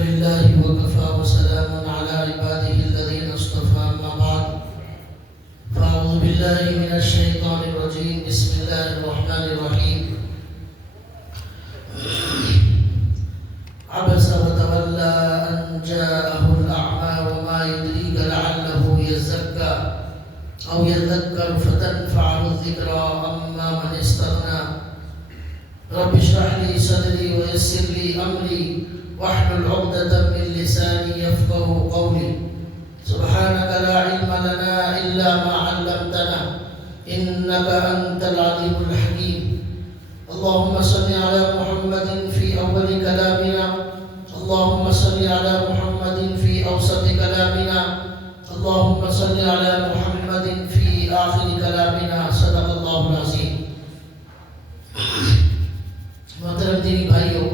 لله وكفى وسلام على عباده الذين اصطفى أما بعد فأعوذ بالله من الشيطان الرجيم بسم الله الرحمن الرحيم عبس وتولى أن جاءه الأعمى وما يدريك لعله يزكى أو يذكر فتنفعه الذكرى أما من استغنى رب اشرح لي صدري ويسر لي أمري واحلل عقدة من لساني يفقهوا قولي سبحانك لا علم لنا إلا ما علمتنا إنك أنت العليم الحكيم اللهم صل على محمد في أول كلامنا اللهم صل على محمد في أوسط كلامنا اللهم صل على محمد في آخر كلامنا صدق اللہ العظیم. محترم دینی بھائیوں،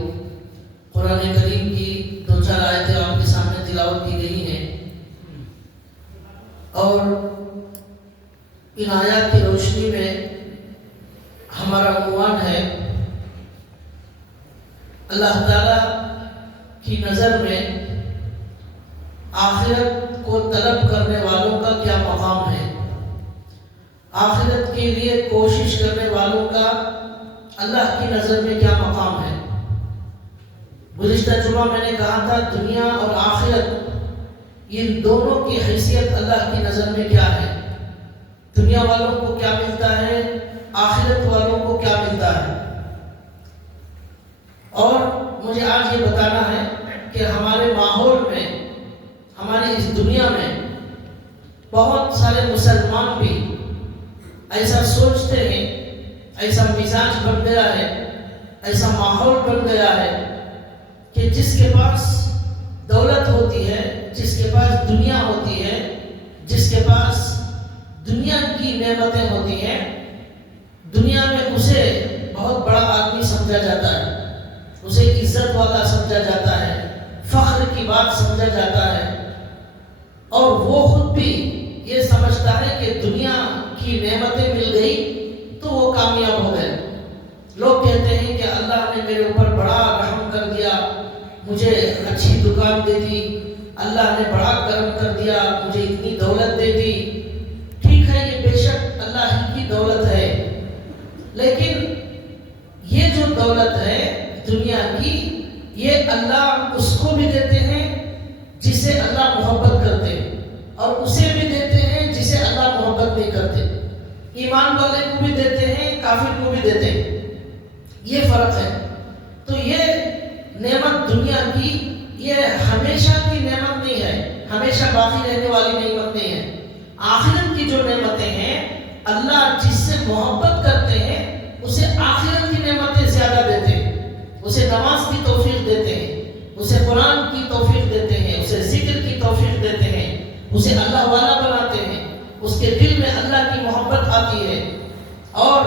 قرآن کریم کی دو چار آیتیں آپ کے سامنے تلاوت کی گئی ہیں اور ان آیات کی روشنی میں ہمارا عنوان ہے اللہ تعالیٰ کی نظر میں آخرت کو طلب کرنے والوں کا کیا مقام ہے، آخرت کے لیے کوشش کرنے والوں کا اللہ کی نظر میں کیا مقام ہے. گزشتہ جمعہ میں نے کہا تھا دنیا اور آخرت ان دونوں کی حیثیت اللہ کی نظر میں کیا ہے، دنیا والوں کو کیا ملتا ہے، آخرت والوں کو کیا ملتا ہے. اور مجھے آج یہ بتانا ہے کہ ہمارے ماحول میں، ہماری اس دنیا میں بہت سارے مسلمان بھی ایسا سوچتے ہیں، ایسا مزاج بن گیا ہے، ایسا ماحول بن گیا ہے کہ جس کے پاس دولت ہوتی ہے، جس کے پاس دنیا ہوتی ہے، جس کے پاس دنیا کی نعمتیں ہوتی ہیں، دنیا میں اسے بہت بڑا آدمی سمجھا جاتا ہے، اسے عزت والا سمجھا جاتا ہے، فخر کی بات سمجھا جاتا ہے، اور وہ خود بھی یہ سمجھتا ہے کہ دنیا کی نعمتیں مل گئی تو وہ کامیاب ہو گئے. لوگ کہتے ہیں کہ اللہ نے میرے اوپر بڑا رحم کر دیا، مجھے اچھی دکان دے دی، اللہ نے بڑا کرم کر دیا، مجھے اتنی دولت دے دی. ٹھیک ہے، یہ بے شک اللہ ہی کی دولت ہے، لیکن یہ جو دولت ہے دنیا کی، یہ اللہ اس کو بھی دیتے ہیں جسے اللہ محبت کرتے ہیں، اور اسے بھی دیتے ہیں جسے اللہ محبت نہیں کرتے. ایمان والے کو بھی دیتے ہیں، کافر کو بھی دیتے ہیں، یہ فرق ہے. تو یہ نعمت دنیا کی یہ ہمیشہ کی نعمت نہیں ہے، ہمیشہ باقی رہنے والی نعمت نہیں ہے. آخرت کی جو نعمتیں ہیں، اللہ جس سے محبت کرتے ہیں اسے آخرت کی نعمتیں زیادہ دیتے ہیں، اسے نماز کی توفیق دیتے ہیں، اسے قرآن کی توفیق دیتے ہیں، اسے ذکر کی توفیق دیتے ہیں، اسے اللہ والا بناتے ہیں، اس کے دل میں اللہ کی محبت آتی ہے اور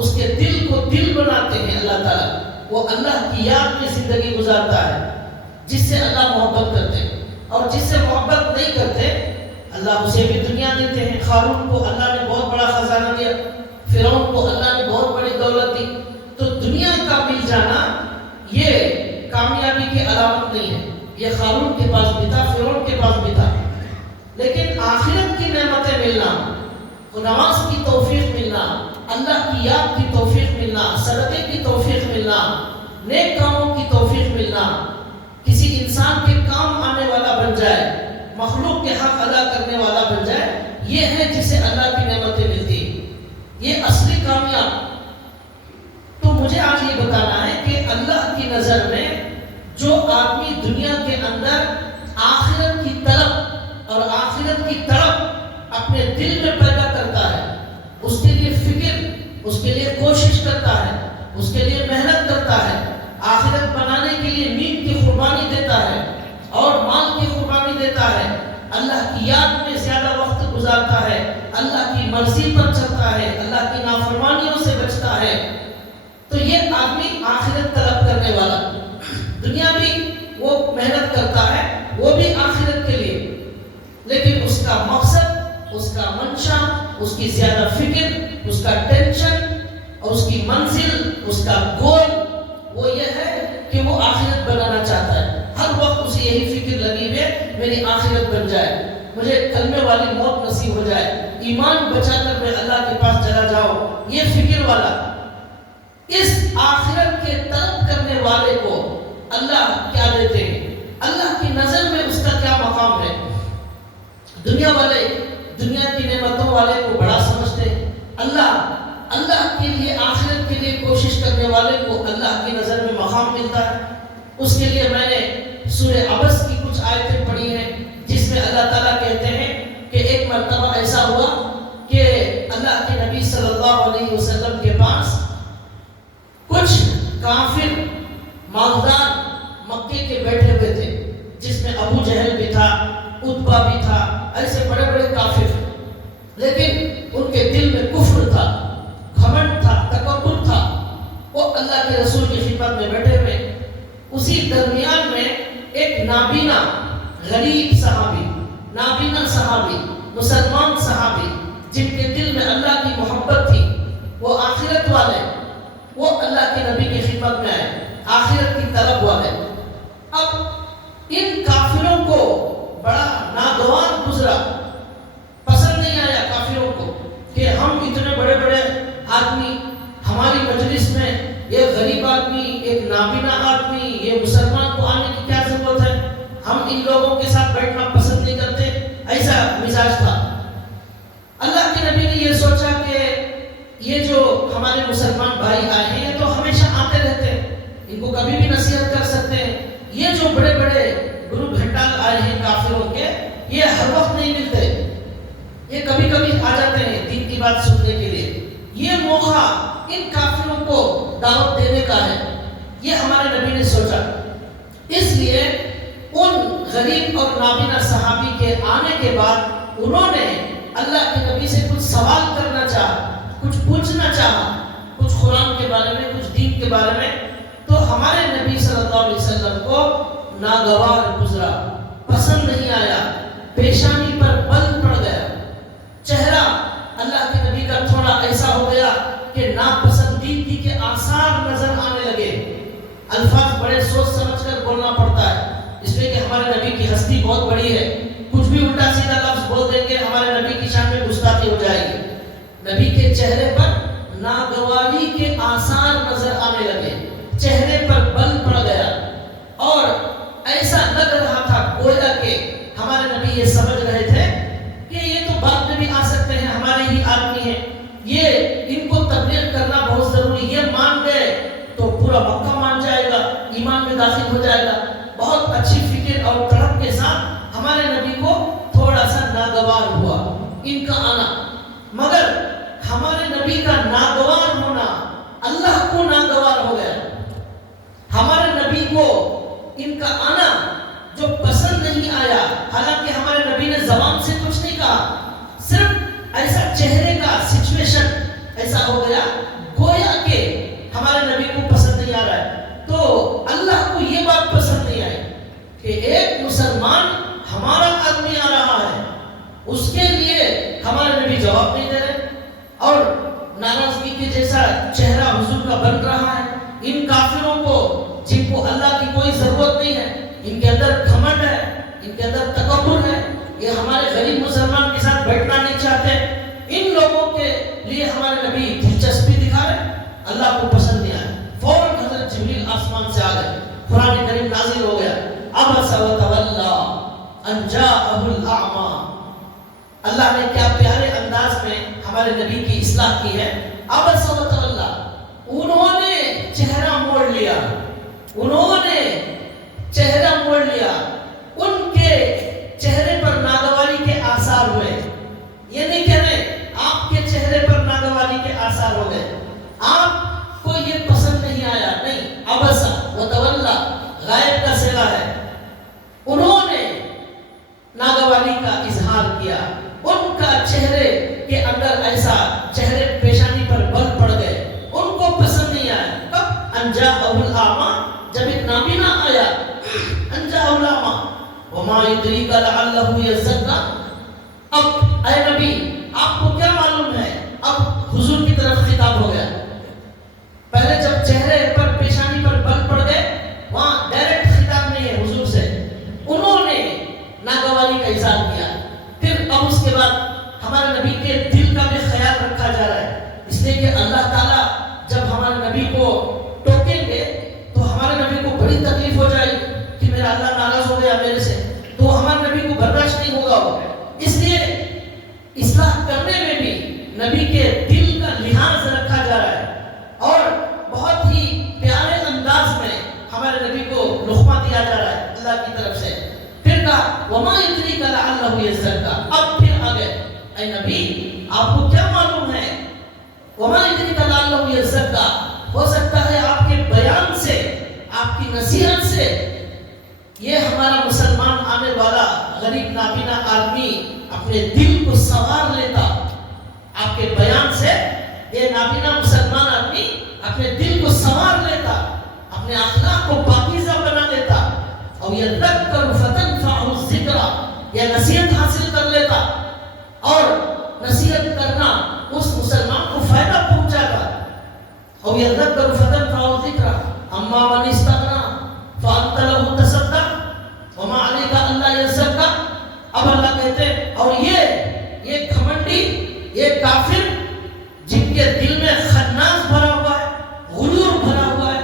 اس کے دل کو دل بناتے ہیں اللہ تعالیٰ. وہ اللہ کی یاد میں زندگی گزارتا ہے جس سے اللہ محبت کرتے ہیں، اور جس سے محبت نہیں کرتے اللہ اسے بھی دنیا دیتے ہیں. قارون کو اللہ نے بہت بڑا خزانہ دیا، فرعون کو اللہ نے بہت بڑی دولت دی. تو دنیا کا مل جانا یہ کامیابی کی علامت نہیں ہے. یہ قارون کے پاس بھی تھا، فرعون کے پاس بھی تھا، لیکن آخرت کی نعمتیں ملنا، نماز کی توفیق ملنا، اللہ کی یاد کی توفیق ملنا، صدقے کی توفیق ملنا، نیک کاموں کی توفیق ملنا، کسی انسان کے کام آنے والا بن جائے، مخلوق کے حق ادا کرنے والا بن جائے، یہ ہے جسے اللہ کی نعمتیں ملتی، یہ اصلی کامیاب. تو مجھے آج یہ بتانا ہے کہ اللہ کی نظر میں جو آدمی دنیا کے اندر آخرت کی طلب اور آخرت کی تڑپ اپنے دل میں پیدا کرتا ہے، اس کے لیے فکر، اس کے لیے کوشش کرتا ہے، اس کے لیے محنت کرتا ہے، آخرت بنانے کے لیے نیند کی قربانی دیتا ہے اور مال کی قربانی دیتا ہے، اللہ کی یاد میں زیادہ وقت گزارتا ہے، اللہ کی مرضی پر چلتا ہے، اللہ کی نافرمانیوں سے بچتا ہے، تو یہ آدمی آخرت طلب کرنے والا. دنیا بھی وہ محنت کرتا ہے، وہ بھی آخرت کے لیے، لیکن اس کا مقصد، اس کا منشا، اس کی زیادہ فکر، اس کا ٹینشن اور اس کی منزل، اس کا گول وہ یہ ہے کہ وہ آخرت بنانا چاہتا ہے. ہر وقت اسے یہی فکر لگی ہے میری آخرت بن جائے، مجھے کلمے والی موت نصیب ہو جائے، ایمان بچا کر میں اللہ کے پاس چلا جاؤں، یہ فکر والا۔ اس آخرت کے طلب کرنے والے کو اللہ کیا دیتے ہیں؟ اللہ کی نظر میں اس کا کیا مقام ہے؟ دنیا والے دنیا کی نعمتوں والے کو بڑا سمجھتے ہیں، اللہ کے لیے آخرت کے لیے کوشش کرنے والے کو اللہ کی نظر میں مقام ملتا ہے۔ اس کے لیے میں نے سورہ عبس کی کچھ آیتیں پڑھی ہیں جس میں اللہ تعالیٰ کہتے ہیں کہ ایک مرتبہ ایسا ہوا کہ اللہ کے نبی صلی اللہ علیہ وسلم کے پاس کچھ کافر مالدار مکے کے بیٹھے ہوئے تھے، جس میں ابو جہل بھی تھا، عتبہ بھی تھا، ایسے بڑے بڑے کافر، لیکن ان کے دل میں کفر تھا، گھمنڈ تھا، تکبر تھا۔ وہ اللہ کے رسول کی خدمت میں بیٹھے ہوئے، اسی درمیان میں ایک نابینا غریب صحابی، نابینا صحابی، مسلمان صحابی جن کے دل میں اللہ کی محبت تھی، وہ آخرت والے، وہ اللہ کے نبی کی خدمت میں آئے، آخرت کی طلب والے۔ اب ان کافروں کو بڑا ناگوار گزرا، پسند نہیں آیا کافروں کو کہ ہم اتنے بڑے بڑے آدمی، ہماری مجلس میں یہ غریب آدمی، ایک نابینا آدمی، یہ مسلمان کو آنے کی کیا ضرورت ہے؟ ہم ان لوگوں کے ساتھ بیٹھنا پسند نہیں کرتے، ایسا مزاج تھا۔ اللہ کے نبی نے یہ سوچا کہ یہ جو ہمارے مسلمان بھائی آئے ہیں یہ تو ہمیشہ آتے رہتے ہیں، ان کو کبھی بھی نصیحت کر سکتے ہیں۔ یہ جو بڑے بڑے گروہ گھنٹال آئے ہیں کافروں کے، یہ ہر وقت نہیں ملتے، یہ کبھی کبھی آ جاتے ہیں دین کی بات سننے کے لیے۔ یہ موقع ان کافروں کو دعوت دینے کا ہے، یہ ہمارے نبی نے سوچا۔ اس لیے ان غریب اور نابینا صحابی کے آنے کے بعد انہوں نے اللہ کے نبی سے کچھ سوال کرنا چاہا، کچھ پوچھنا چاہا، کچھ قرآن کے بارے میں، کچھ دین کے بارے میں۔ تو ہمارے نبی صلی اللہ علیہ وسلم کو ناگوار گزرا، پسند نہیں آیا، پیشانی پر بل پڑ گیا، چہرہ اللہ کے نبی کا تھوڑا ایسا ہو گیا کہ ناپسندیدگی کے آثار نظر آنے لگے۔ الفاظ بڑے سوچ سمجھ کر بولنا پڑتا ہے، اس لیے کہ ہمارے نبی کی ہستی بہت بڑی ہے، کچھ بھی الٹا سیدھا لفظ بول دیں گے ہمارے نبی کی شان میں گستاخی ہو جائے گی۔ نبی کے چہرے پر ناگواری کے آثار نظر آنے لگے، چہرے پر بل پڑ گیا، اور ایسا لگ رہا تھا گویا کہ ہمارے نبی یہ سمجھ رہے تھے کہ یہ تو بعد میں بھی آ سکتے ہیں، ہمارے ہی آدمی ہیں، یہ ان کو تبلیغ کرنا بہت ضروری، یہ مان گئے تو پورا مکہ مان جائے گا، ایمان میں داخل ہو جائے گا۔ بہت اچھی فکر اور تڑپ کے ساتھ ہمارے نبی کو تھوڑا سا ناگوار ہوا ان کا آنا، مگر ہمارے نبی کا ناگوار ہونا اللہ کو ناگوار ہو گیا۔ ہمارے نبی کو ان کا آنا جو پسند نہیں آیا، حالانکہ ہمارے نبی نے زبان سے کچھ نہیں کہا، صرف ایسا چہرے کا سچویشن ایسا ہو گیا گویا کہ ہمارے نبی کو پسند نہیں آ رہا ہے۔ تو اللہ کو یہ بات پسند نہیں آئی کہ ایک مسلمان ہمارا آدمی آ رہا ہے، اس کے لیے ہمارے نبی جواب نہیں دے رہے، اور ناراضگی کے جیسا چہرہ حضور کا بن رہا ہے۔ ان کافروں کو جن کو اللہ کی کوئی ضرورت نہیں ہے، ان کے اندر گھمنڈ ہے، ان کے اندر تکبر ہے، یہ ہمارے غریب مسلمان کے ساتھ بیٹھنا نہیں چاہتے، ان لوگوں کے لیے ہمارے نبی دلچسپی دکھا رہے، اللہ کو پسند نہیں آیا۔ فوراً حضرت جبریل آسمان سے آ گئے، قرآن کریم نازل ہو گیا، عبس وتولی ان جاءہ الاعمی۔ اللہ نے کیا پیارے انداز میں ہمارے نبی کی اصلاح کی ہے۔ عبس وتولی، انہوں نے چہرہ موڑ لیا، انہوں نے چہرہ موڑ لیا، ان کے چہرے پر ناگواری کے آثار ہوئے۔ یہ نہیں کہہ رہے آپ کے چہرے پر ناگواری کے آثار ہو گئے، آپ کو یہ پسند نہیں آیا، نہیں، عبس وتولی غائب کا صیغہ ہے، انہوں نے ناگواری کا اظہار کیا، ان کا چہرے کے اندر ایسا چہرے پیشانی پر بل پڑ گئے، ان کو پسند نہیں آیا۔ کب؟ ان جاءہ الاعمی، جب ایک نابینا آیا، ان جاءہ الاعمی وما یدریک لعلہ یزکا۔ اب اے نبی آپ کو کیا معلوم ہے، اب حضور کی طرف خطاب ہو گیا۔ پہلے جب چہرے پر پیشانی پر بل پڑ گئے، وہاں ڈائریکٹ خطاب نہیں ہے حضور سے، میرے سے، تو ہمارے نبی کو برداشت نہیں ہوگا وہ. اس لیے اصلاح کرنے میں بھی نبی کے دل کا لحاظ رکھا جا رہا ہے اور بہت ہی پیارے انداز میں ہمارے نبی کو لقمہ دیا جا رہا ہے اللہ کی طرف سے. پھر کہا وَمَا يُدْرِيكَ لَعَلَّهُ يَزَّكَّىٰ. اب پھر آگے اے نبی آپ کو کیا معلوم ہے؟ وَمَا يُدْرِيكَ لَعَلَّهُ يَزَّكَّىٰ. ہو سکتا ہے آپ کے بیان سے، آپ کی نصیحت سے یہ ہمارا مسلمان آنے والا غریب نابینا آدمی اپنے دل کو سنوار لیتا. آپ کے بیان سے یہ نابینا مسلمان آدمی اپنے دل کو سنوار لیتا، اپنے اخلاق کو پاکیزہ بنا لیتا. اور یذکر فتنفعہ الذکریٰ، یہ نصیحت حاصل کر لیتا اور نصیحت کرنا اس مسلمان کو فائدہ پہنچا گا. اور یذکر فتنفعہ الذکریٰ اما من استغنیٰ فانت لہ تصدیٰ وما علیک الا یزکیٰ. اب اللہ کہتے ہیں اور یہ گھمنڈی، یہ کافر جن کے دل میں خناس بھرا ہوا ہے، غرور بھرا ہوا ہے،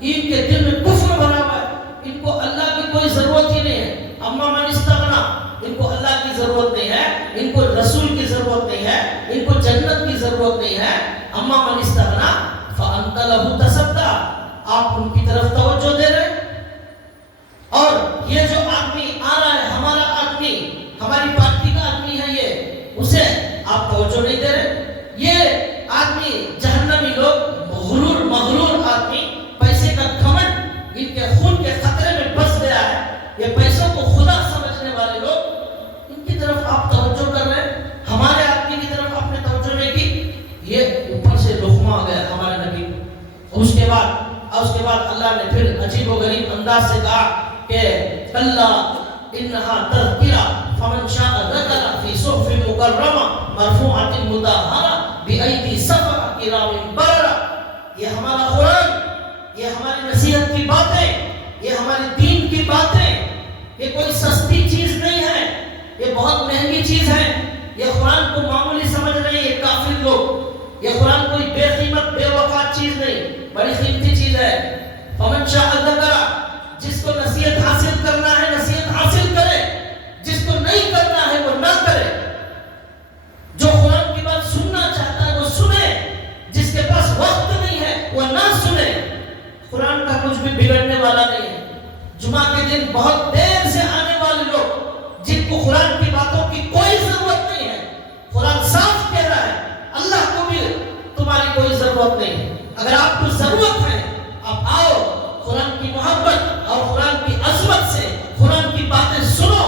ان کے دل میں کفر بھرا ہوا ہے، ان کو اللہ کی کوئی ضرورت ہی نہیں ہے. اما من استغنیٰ، ان کو اللہ کی ضرورت نہیں ہے، ان کو رسول کی ضرورت نہیں ہے، ان کو جنت کی ضرورت نہیں ہے. اما من استغنیٰ فانت لہ تصدیٰ، آپ ان کی طرف توجہ دے رہے ہیں. اور یہ جو آدمی آ رہا ہے، ہمارا آدمی، ہماری پارٹی کا آدمی ہے، یہ اسے آپ توجہ نہیں دے رہے. یہ آدمی جہنمی لوگ، مغرور آدمی، پیسے کا گھمنڈ ان کے خون کے خطرے میں بس گیا ہے. یہ پیسوں کو خدا سمجھنے والے لوگ، ان کی طرف آپ توجہ کر رہے ہیں، ہمارے آدمی کی طرف آپ نے توجہ نہیں کی. یہ اوپر سے لقمہ آ گیا ہمارے نبی کو. اس کے بعد اللہ نے پھر عجیب و غریب انداز سے کہا کہ کلا انہا تذکرہ فمن شاء ذکر فی صحف مکرمہ مرفوعۃ مطہرہ بایدی سفرہ کرام بررہ. یہ ہمارا قرآن، یہ ہماری نصیحت کی باتیں، یہ ہمارے دین کی باتیں، یہ کوئی سستی چیز نہیں ہے، یہ بہت مہنگی چیز ہے. یہ قرآن کو معمولی سمجھ رہے ہیں یہ کافر لوگ. یہ قرآن کوئی بے قیمت بے وفا چیز نہیں، بڑی قیمتی چیز ہے. فمن شاء ذکر، جس کو نصیحت حاصل کرنا ہے نصیحت حاصل کرے، جس کو نہیں کرنا ہے وہ نہ کرے. جو قرآن کی بات سننا چاہتا ہے وہ سنے، جس کے پاس وقت نہیں ہے وہ نہ سنے. قرآن کا کچھ بھی بگڑنے والا نہیں ہے. جمعہ کے دن بہت دیر سے آنے والے لوگ جن کو قرآن کی باتوں کی کوئی ضرورت نہیں ہے، قرآن صاف کہہ رہا ہے اللہ کو بھی تمہاری کوئی ضرورت نہیں ہے. اگر آپ کو ضرورت ہے آپ آؤ، قرآن کی محبت اور قرآن کی عظمت سے قرآن کی باتیں سنو.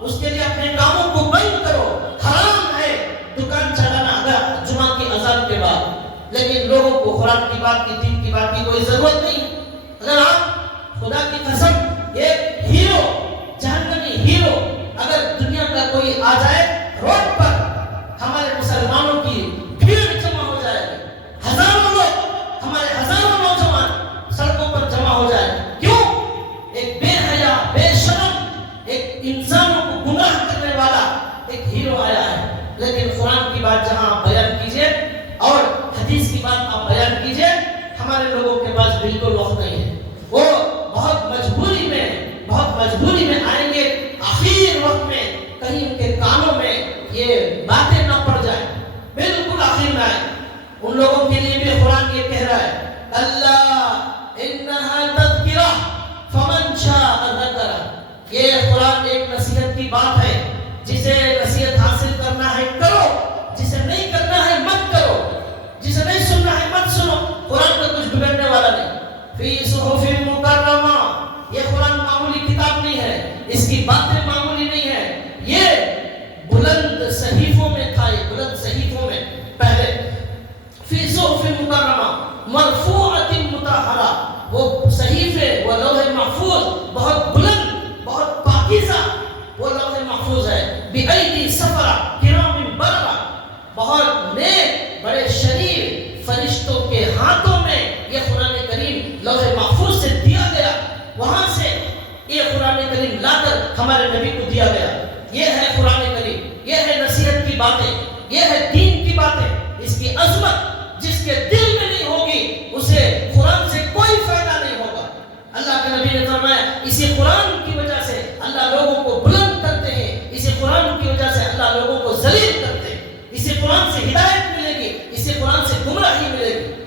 اس کے لیے اپنے کاموں کو بند کرو. حرام ہے دکان چلانا اگر جمعہ کی اذان کے بعد، لیکن لوگوں کو قرآن کی بات کی، دین کی بات کی کوئی ضرورت نہیں. اگر آپ خدا کی قسم ایک ہیرو، جہنمی ہیرو اگر دنیا کا کوئی آ جائے روڈ پر، ہمارے مسلمانوں کی بھیڑ جمع ہو جائے، ہزاروں لوگ، ہمارے ہزاروں نوجوان سڑکوں پر جمع ہو جائے. کیوں؟ ایک بے حیا، بے شرم، ایک انسانوں کو گمراہ کرنے والا ایک ہیرو آیا ہے. لیکن قرآن کی بات جہاں آپ بیان کیجئے اور حدیث کی بات آپ بیان کیجئے، ہمارے لوگوں کے پاس بالکل وقت نہیں ہے. وہ بہت مجبوری میں آئیں گے. آخر وقت میں کہیں ان کے کانوں میں یہ باتیں نہ پڑ جائیں، بالکل آخر میں آئیں. ان لوگوں کے لیے بھی قرآن یہ کہہ رہا ہے اللہ انہا تذکرہ فمن شاء ذکر. یہ قرآن ایک نصیحت کی بات ہے. جسے نصیحت حاصل کرنا ہے کرو، جسے نہیں کرنا ہے مت کرو، جسے نہیں سننا ہے مت سنو. قرآن کا کچھ بگڑنے والا نہیں. فی صحف مکرمہ، یہ قرآن معمولی کتاب نہیں ہے، اس کی باتیں معمولی نہیں ہے. یہ بلند صحیفوں میں تھا، یہ بلند صحیفوں میں پہلے. فی صحف مکرمہ مرفوعۃ مطہرہ، وہ صحیفے، وہ لوح محفوظ بہت بلند، بہت پاکیزہ وہ لوح محفوظ ہے. بایدی سفرہ کرام بررہ، بہت نیک بڑے شریف فرشتوں کے ہاتھوں میں یہ قرآن کریم لوح محفوظ سے دیا گیا. وہاں سے یہ قرآن کریم لا کر ہمارے نبی کو دیا گیا. یہ ہے قرآن کریم، یہ ہے نصیحت کی باتیں، یہ ہے دین کی باتیں. اس کی عظمت جس کے دل میں نہیں ہوگی اسے قرآن سے کوئی فائدہ نہیں ہوگا. اللہ کے نبی نے فرمایا اسی قرآن کی وجہ سے اللہ قرآن سے ہدایت ملے گی، اسے قرآن سے گمراہی ملے گی۔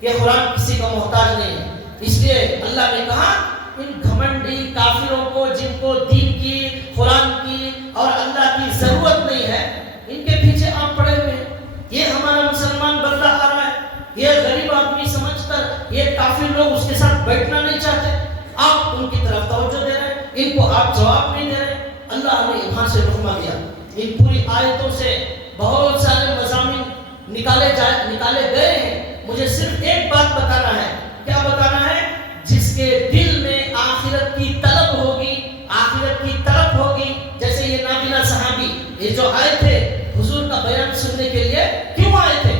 یہ قرآن کسی کا محتاج نہیں ہے۔ اس لیے اللہ نے کہا ان گھمنڈی کافروں کو، جن کو دین کی، قرآن کی اور اللہ کی ضرورت نہیں ہے، ان کے پیچھے آپ پڑے ہوئے ہیں۔ یہ ہمارا مسلمان بندہ آ رہا ہے، یہ غریب آدمی سمجھ کر یہ کافر لوگ اس کے ساتھ بیٹھنا نہیں چاہتے، آپ ان کی طرف توجہ دے رہے ہیں، ان کو آپ جواب نہیں دے رہے۔ اللہ نے وہاں سے رحمہ دیا۔ ان پوری آیتوں سے بہت سارے مضامین نکالے گئے ہیں۔ مجھے صرف ایک بات بتانا ہے۔ کیا بتانا ہے؟ جس کے دل میں آخرت کی طلب ہوگی، آخرت کی طلب ہوگی، جیسے یہ نابینا صحابی، یہ جو آئے تھے حضور کا بیان سننے کے لیے، کیوں آئے تھے؟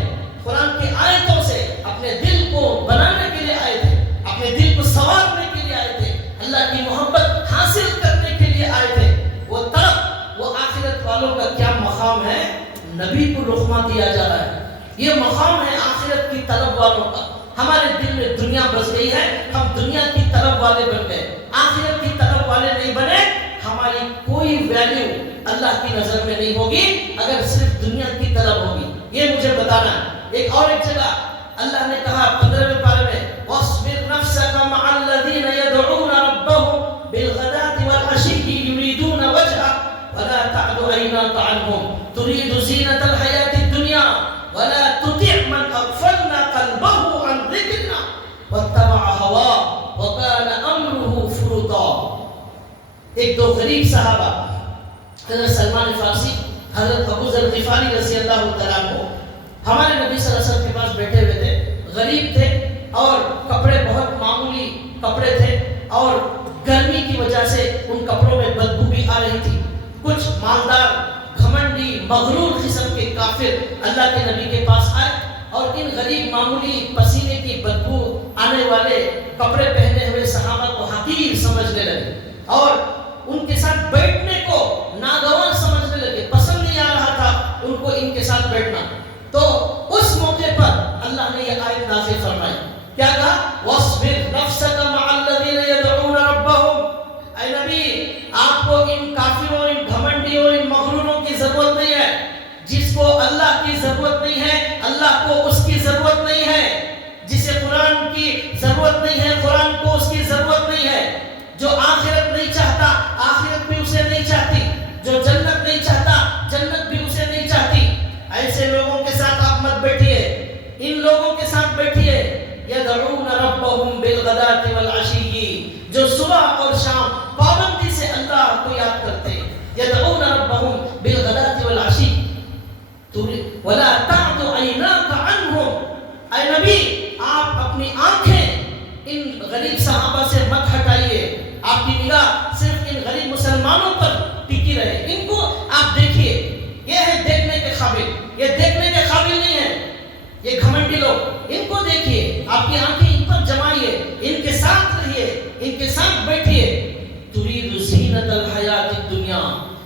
قرآن کی آیتوں سے اپنے دل کو بنانے کے لیے آئے تھے، اپنے دل کو سنوارنے کے لیے آئے تھے، اللہ کی محبت حاصل کرنے کے لیے آئے تھے۔ وہ طلب، وہ آخرت والوں کا کیا مقام ہے، نبی کو لقمہ دیا جا رہا ہے۔ یہ مقام ہے آخرت کی طلب والوں کا۔ ہمارے دل میں دنیا بس گئی ہے، ہم دنیا کی طلب والے بن گئے، آخرت کی طلب والے نہیں بنے۔ ہماری کوئی ویلیو اللہ کی نظر میں نہیں ہوگی اگر صرف دنیا کی طلب ہوگی۔ یہ مجھے بتانا ہے۔ ایک جگہ اللہ نے کہا 15ویں پارے میں، وَاصْبِرْ نَفْسَكَ مَعَ الَّذِينَ يَدْعُونَ رَبَّهُمْ بِالْغَدَاةِ وَالْعَشِيِّ يُرِيدُونَ وَجْهَهُ وَلَا تَعْدُ عَيْنَاكَ عَنْهُمْ تُرِيدُ زِينَةَ الْحَيَاةِ الدُّنْيَا وَلَا تُطِعْ مَنْ أَغْفَلْنَا قَلْبَهُ عَنْ ذِكْرِنَا وَاتَّبَعَ هَوَاهُ وَكَانَ أَمْرُهُ فُرُطًا۔ ایک دو غریب صحابہ، حضرت سلمان فارسی، حضرت ابو ذر غفاری رضی اللہ تعالیٰ عنہ، ہمارے نبی صلی اللہ علیہ وسلم کے پاس بیٹھے ہوئے تھے، غریب تھے اور کپڑے بہت معمولی کپڑے تھے، اور گرمی کی وجہ سے ان کپڑوں میں بدبو بھی آ رہی تھی۔ کچھ مالدار، گھمنڈی، مغرور قسم کے کافر اللہ کے نبی کے پاس آئے اور ان غریب معمولی پسینے کی بدبو آنے والے کپڑے پہنے ہوئے صحابہ کو حقیر سمجھنے لگے اور ان کے ساتھ بیٹھنے کو ناگوار سمجھنے لگے، پسند نہیں آ رہا تھا ان کو ان کے ساتھ بیٹھنا۔ تو اس موقع پر اللہ نے یہ آیت نازل فرمائی، کیا کہا؟ وَاصْبِرْ نَفْسَكَ مَعَ الَّذِينَ يَدْعُونَ رَبَّهُمْ۔ اے نبی، آپ کو ان کافروں، ان گھمنڈیوں، ان مغروروں کی ضرورت نہیں ہے۔ جس کو اللہ کی ضرورت نہیں ہے، اللہ کو اس کی ضرورت نہیں ہے۔ جسے قرآن کی ضرورت نہیں ہے، قرآن کو اس کی ضرورت نہیں ہے۔ جو آخرت نہیں چاہتا، آخرت بھی اسے نہیں چاہتی۔ جو جنت نہیں چاہتا، جنت بھی اسے نہیں چاہتی۔ ایسے لوگوں کے ساتھ آپ مت بیٹھیے، ان لوگوں کے ساتھ بیٹھیے۔ یدعون ربهم بالغداة والعشی، جو صبح اور شام پابندی سے اللہ کو یاد کرتے ہیں۔ یدعون ربهم بالغداة والعشی ولا تعد عیناک عنهم۔ اے نبی، آپ اپنی آنکھیں ان غریب صحابہ سے مت ہٹائیے، آپ کی نگاہ صرف ان غریب مسلمانوں پر ٹکی رہے، ان کو آپ دیکھیے۔ یہ ہے دیکھنے کے قابل، یہ دیکھنے کے قابل نہیں ہے یہ گھمنڈی لوگ، ان کو دیکھیے، آپ کی آنکھیں ان پر جمائیے، ان کے ساتھ رہیے، ان کے ساتھ بیٹھیے۔ ترید زینت الحیات الدنیا،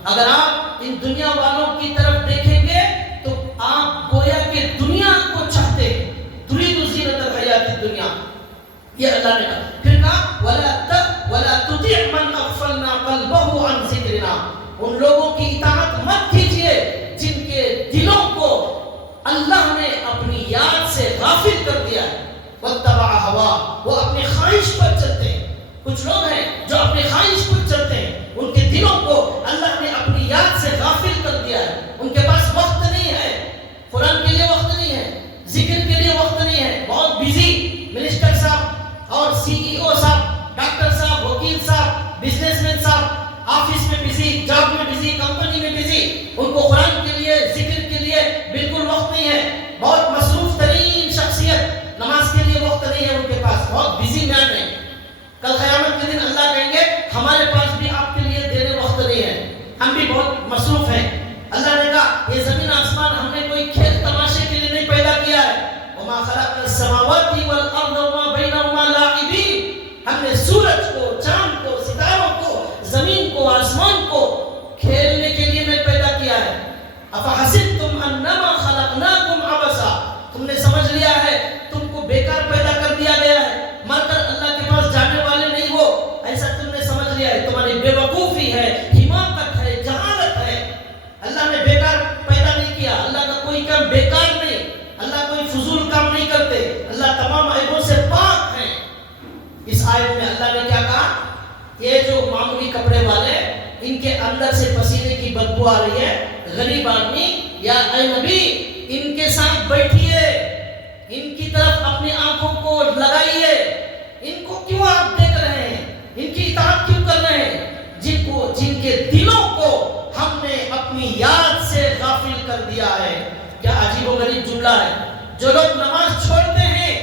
اگر آپ ان دنیا والوں کی طرف دیکھیں گے تو آپ گویا کہ دنیا کو چاہتے ہیں۔ ترید زینت الحیات الدنیا، یہ اللہ نے کہا۔ پھر کہا وَلَا تُطِعْ مَنْ أَغْفَلْنَا قَلْبَهُ عَنْ ذِكْرِنَا، ان لوگوں کی اطاعت مت کیجیے جن کے دلوں کو اللہ نے اپنی یاد سے غافل کر دیا ہے۔ وَاتَّبَعَ هَوَاهُ، وہ اپنی خواہش پر چلتے ہیں۔ کچھ لوگ ہیں جو اپنی خواہش پر چلتے ہیں، ان کے دلوں کو اللہ نے اپنی یاد سے غافل کر دیا ہے۔ ان کے پاس وقت نہیں ہے، قرآن کے لیے وقت نہیں ہے، ذکر کے لیے وقت نہیں ہے، بہت بیزی منسٹر صاحب اور CEO صاحب، ڈاکٹر صاحب، وکیل صاحب، بزنس مین صاحب، آفس میں بزی، جاب میں بزی، کمپنی میں بزی، ان کو قرآن کے لیے، ذکر کے لیے بالکل وقت نہیں ہے۔ بہت مصروف ترین شخصیت، نماز کے لیے وقت نہیں ہے ان کے پاس، بہت بزی مین ہے۔ کل قیامت کے دن اللہ کہیں گے ہمارے پاس بھی آپ کے لیے دینے وقت نہیں ہے، ہم بھی بہت مصروف ہیں۔ اللہ نے کہا یہ زمین آسمان ہم نے کوئی کھیل تماشے کے لیے نہیں پیدا کیا ہے۔ وَمَا خَلَقْنَا السَّمَاوَاتِ وَالْأَرْضَ وَمَا بَيْنَهُمَا لَاعِبِينَ، ہم نے سورج کو، چاند کو، ستاروں کو، زمین کو، آسمان کو کھیلنے کے لیے نہیں پیدا کیا ہے۔ أَفَحَسِبْتُمْ أَنَّمَا خَلَقْنَاكُمْ عَبَثًا، تم نے سمجھ لیا ہے تم کو بیکار پیدا کر دیا گیا ہے، مر کر اللہ کے پاس جانے والے نہیں ہو، ایسا تم نے سمجھ لیا ہے۔ تمہاری بے وقوفی ہے، حماقت ہے، جہالت ہے۔ اللہ نے بیکار پیدا نہیں کیا، اللہ کا کوئی کیا کے اندر سے پسینے کی بدبو آ رہی ہے، غریب آدمی یا اے نبی ان کے ساتھ بیٹھیے، ان کی طرف اپنی آنکھوں کو لگائیے، ان کو کیوں آپ دیکھ رہے ہیں، ان کی اطاعت کیوں کر رہے ہیں، جن کے دلوں کو ہم نے اپنی یاد سے غافل کر دیا ہے۔ کیا عجیب و غریب جملہ ہے۔ جو لوگ نماز چھوڑتے ہیں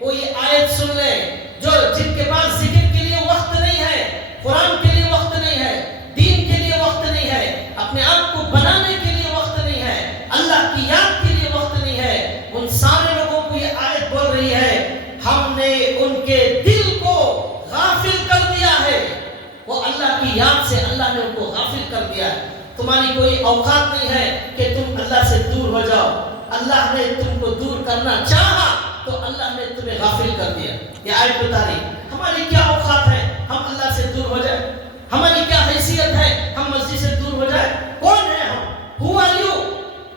وہ یہ آیت سن لیں، جن کے پاس ذکر کے لیے وقت نہیں ہے، قرآن کے لیے وقت نہیں ہے، دین کے لیے وقت نہیں ہے، اپنے آپ کو بنانے کے لیے وقت نہیں ہے، اللہ کی یاد کے لیے وقت نہیں ہے، ان سارے لوگوں کو یہ آیت بول رہی ہے ہم نے ان کے دل کو غافل کر دیا ہے، وہ اللہ کی یاد سے اللہ نے ان کو غافل کر دیا ہے۔ تمہاری کوئی اوقات نہیں ہے کہ تم اللہ سے دور ہو جاؤ، اللہ نے تم کو دور کرنا چاہا تو اللہ نے تمہیں غافل کر دیا۔ یہ آیت بتا رہی ہماری کیا اوقات ہے ہم اللہ سے دور ہو جائے، ہماری کیا حیثیت ہے ہم مسجد سے دور ہو جائے، کون ہے ہم، ہو آر یو،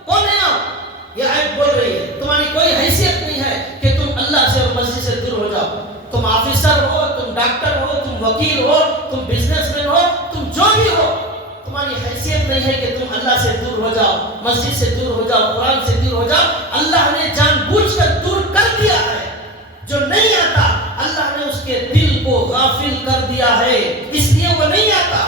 کون ہے آپ؟ یہ آیت بول رہی ہے تمہاری کوئی حیثیت نہیں ہے کہ تم اللہ سے اور مسجد سے دور ہو جاؤ۔ تم آفیسر ہو، تم ڈاکٹر ہو، تم وکیل ہو، تم بزنس مین ہو، تم جو بھی ہو، تمہاری حیثیت نہیں ہے کہ تم اللہ سے دور ہو جاؤ، مسجد سے دور ہو جاؤ، قرآن سے دور ہو جاؤ۔ اللہ نے جان بوجھ کر دور کر دیا ہے، جو نہیں آتا اللہ نے اس کے دل کو غافل کر دیا ہے، اس لیے وہ نہیں آتا۔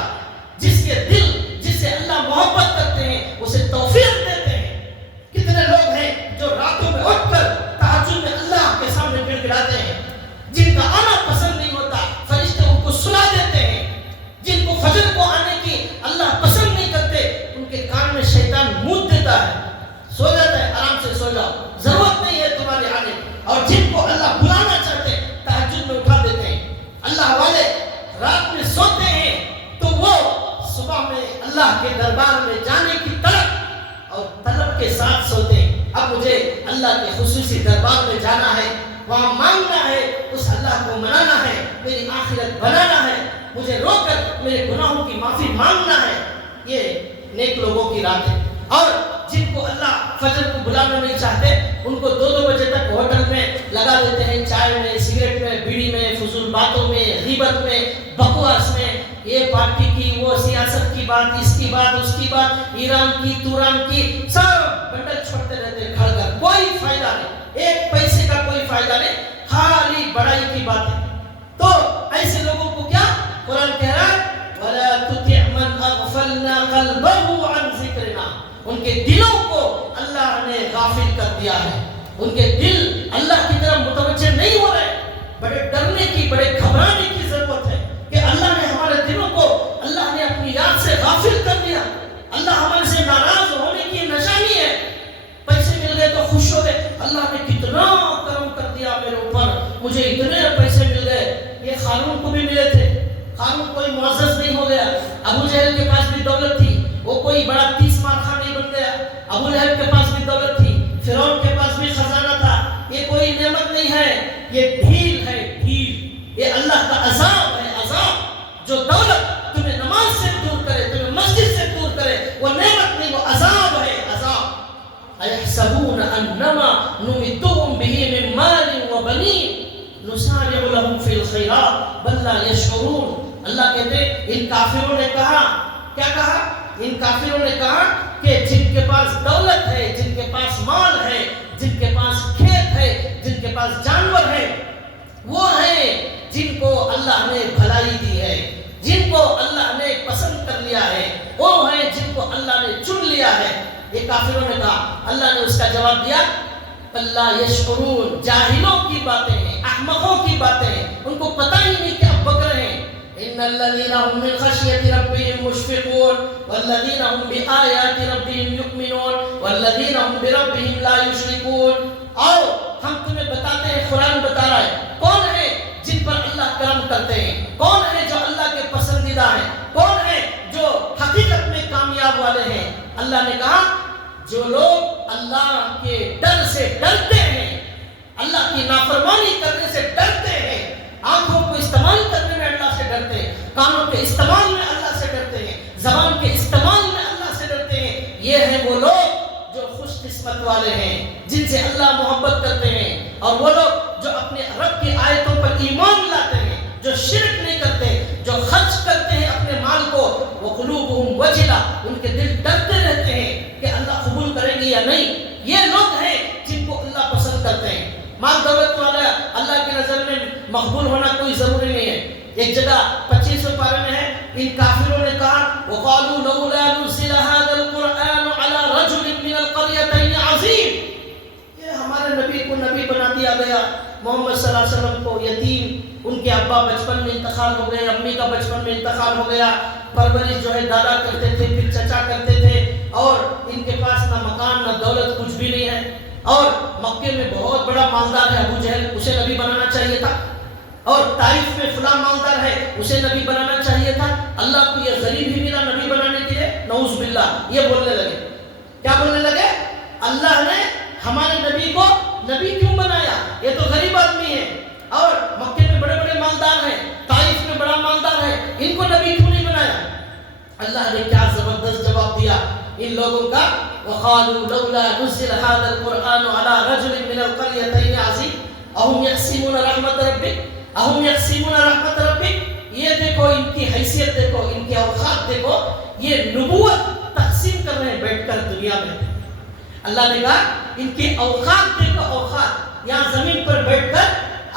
جس کے دل جس سے اللہ محبت کرتے ہیں اسے توفیق دیتے ہیں۔ کتنے لوگ ہیں جو راتوں میں اٹھ کر تہجد میں اللہ کے سامنے گڑ گڑاتے ہیں، جن کا آنا پسند نہیں ہوتا فرشتے ان کو سلا دیتے ہیں، جن کو فجر کو آنے کی اللہ پسند نہیں کرتے ان کے کان میں شیطان موت دیتا ہے، سو جاتا ہے، آرام سے سو جاؤ، ضرورت نہیں ہے تمہارے آنے، اور جن کو اللہ بلانا چاہتے ہیں تہجد میں اٹھا دیتے ہیں۔ اللہ والے رات میں سوتے ہیں تو وہ صبح میں اللہ کے دربار میں جانے کی طلب اور طلب کے ساتھ سوتے ہیں۔ اب مجھے اللہ کے خصوصی دربار میں جانا ہے، وہاں مانگنا ہے، اس اللہ کو منانا ہے، میری آخرت بنانا ہے، مجھے رو کر میرے گناہوں کی معافی مانگنا ہے۔ یہ نیک لوگوں کی رات ہے۔ اور جن کو اللہ فجر کو بلانا نہیں چاہتے ان کو 2 بجے تک ہوٹل میں لگا دیتے ہیں، چائے میں، سگریٹ میں، بیڑی میں، فضول باتوں میں، غیبت میں، بکواس میں، یہ پارٹی کی، وہ سیاست کی بات، اس کی بات، اس کی بات، ایران کی، توران کی، سب بنڈل چھوڑتے رہتے ہیں کھڑ کر، کوئی فائدہ نہیں، ایک پیسے کا کوئی فائدہ نہیں، خالی بڑائی کی بات ہے۔ تو ایسے لوگوں کو کیا قرآن کہہ رہا ہے وَلَا تُطِعْ مَنْ أَغْفَلْنَا قَلْبَهُ عَنْ ذِكْرِنَا، ان کے دلوں کو اللہ نے غافل کر دیا ہے، ان کے دل اللہ کی طرف متوجہ نہیں ہو رہے۔ بڑے ڈرنے کی، بڑے گھبرانے کی ضرورت ہے کہ اللہ نے ہمارے دلوں کو اللہ نے اپنی یاد سے غافل کر دیا۔ اللہ ہمارے سے ناراض ہونے کی نشانی ہے۔ پیسے مل گئے تو خوش ہو گئے، اللہ نے کتنا کرم کر دیا میرے اوپر، مجھے اتنے پیسے مل گئے۔ یہ قارون کو بھی ملے تھے، قارون کوئی معزز نہیں ہو گیا۔ ابو جہل کے پاس بھی دولت تھی، وہ کوئی بڑا 30 مار خان نہیں بن گیا۔ ابو لہب کے پاس بھی دولت تھی، فرعون کے پاس بھی خزانہ تھا۔ یہ کوئی نعمت نہیں ہے، یہ ڈھیل ہے، ڈھیل۔ یہ اللہ کا عذاب ہے، عذاب۔ جو دولت تمہیں نماز سے دور کرے، تمہیں مسجد سے دور کرے، وہ نعمت نہیں، وہ عذاب ہے، عذاب۔ اَيَحْسَبُونَ أَنَّمَا نُمِدُّهُمْ بِهِ مِن مَّالٍ وَبَنِينَ نُسَارِعُ لَهُمْ فِي الْخَيْرَاتِ بَل لَّا يَشْعُرُونَ۔ اللہ کہتے ہیں ان کافروں نے کہا، کیا کہا؟ ان کافروں نے کہا کہ جن کے پاس دولت ہے، جن کے پاس مال ہے، جن کے پاس کھیت ہے، جن کے پاس جانور ہے، وہ ہیں جن کو اللہ نے بھلائی دی ہے، جن کو اللہ نے پسند کر لیا ہے، وہ ہیں جن کو اللہ نے چن لیا ہے۔ یہ کافروں نے کہا، اللہ نے اس کا جواب دیا اللہ یشعرون، جاہلوں کی باتیں ہیں، احمقوں کی باتیں ہیں، ان کو پتہ ہی نہیں کہ اب بک رہے ہیں۔ ان الذين هم من خشية ربهم مشفقون والذين هم بآيات ربهم يؤمنون والذين هم بربهم لا يشركون۔ اور ہم تمہیں بتاتے ہیں، قرآن بتا رہا ہے کون ہے جن پر اللہ کرم کرتے ہیں، کون ہے جو اللہ کے پسندیدہ ہیں، کون ہے جو حقیقت میں کامیاب والے ہیں۔ اللہ نے کہا جو لوگ اللہ کے ڈر سے ڈرتے ہیں، اللہ کی نافرمانی کرنے سے ڈرتے ہیں، آنکھوں کو استعمال کرنے میں اللہ سے ڈرتے ہیں، کانوں کے استعمال میں اللہ سے ڈرتے ہیں، زبان کے استعمال میں اللہ سے ڈرتے ہیں، یہ ہیں وہ لوگ جو خوش قسمت والے ہیں، جن سے اللہ محبت کرتے ہیں، اور وہ لوگ جو اپنے رب کی آیتوں پر ایمان لاتے ہیں، جو شرک نہیں کرتے، جو خرچ کرتے ہیں اپنے مال کو، وقلوبهم مقبول ہونا کوئی ضروری نہیں ہے. ایک جگہ 25ویں پارے میں ہے ان کافروں نے کہا وقالوا لولا نزل هذا القرآن على رجل من القريتين عظيم. یہ ہمارے نبی کو نبی بنا دیا گیا. محمد صلی اللہ علیہ وسلم کو یتیم, ان کے ابا بچپن میں انتقال ہو گئے, امی کا بچپن میں انتقال ہو گیا, پرورش جو ہے دادا کرتے تھے پھر چچا کرتے تھے, اور ان کے پاس نہ مکان نہ دولت کچھ بھی نہیں ہے, اور مکے میں بہت بڑا مالدار ہے ابو جہل, اسے نبی بنانا چاہیے تھا, اور طائف میں فلاں مالدار ہے اسے نبی بنانا چاہیے تھا. اللہ کو یہ غریب ہی ملا نبی بنانے کے لیے, نعوذ باللہ. یہ بولنے لگے, کیا بولنے لگے؟ اللہ نے ہمارے نبی کو نبی کیوں بنایا؟ یہ تو غریب آدمی ہے, اور مکے میں بڑے بڑے مالدار ہیں, طائف میں بڑا مالدار ہے, ان کو نبی کیوں نہیں بنایا؟ اللہ نے کیا زبردست جواب دیا ان لوگوں کا, وقالوا لولا نزل هذا القرآن على رجل من القريتين عظيم اهم يقسمون رحمت ربك اهم يقسمون رحمت ربك. یہ دیکھو ان کی حیثیت دیکھو, ان کے اوقات دیکھو, یہ نبوت تقسیم کر رہے ہیں بیٹھ کر دنیا میں. اللہ نے کہا ان کے اوقات دیکھو, اوقات یہاں زمین پر بیٹھ کر